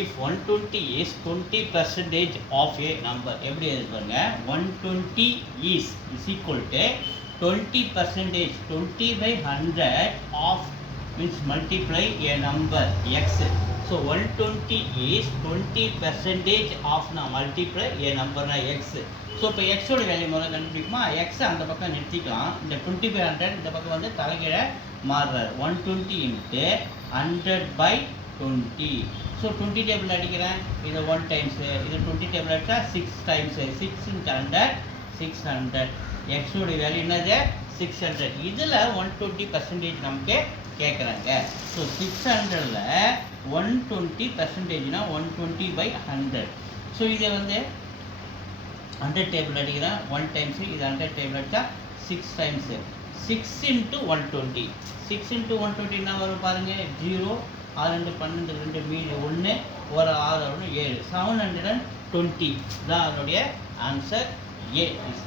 if 120 is 20% of a number, எப்படி எழுதுவாங்க? 120 is equal to 20%, 20 by 100 of means multiply a number x. So 120 is 20% of multiply a number x. So இப்போ எக்ஸோட value முதல்ல கண்டுபிடிக்குமா? எக்ஸை அந்த பக்கம் நிறுத்திக்கலாம். இந்த 20 by 100 இந்த பக்கம் வந்து தலைகீழ மாறுறாரு. 120 இன்ட்டு 100/20. ஸோ 20 டேபிள் அடிக்கிறேன், இது 1 டைம்ஸு, இது 20 டேபிள் அடித்தா 6 டைம்ஸு. 6 × 100 600. எக்ஸோட வேல்யூ என்னது? 600. இதில் 120% நமக்கு கேட்குறாங்க. ஸோ 600ல் 120%னா 120/100. ஸோ இதை வந்து 100 டேபிள் அடிக்கிறேன், 1 டைம்ஸு, இது 100 டேபிள் அடித்தா 6 டைம்ஸு. 6 × 120. 6 × 120 என்ன வரும் பாருங்கள்? 0, 6 2 12 2 மீதி 1, ஒரு 6 7 720 தான் அதனுடைய ஆன்சர். A is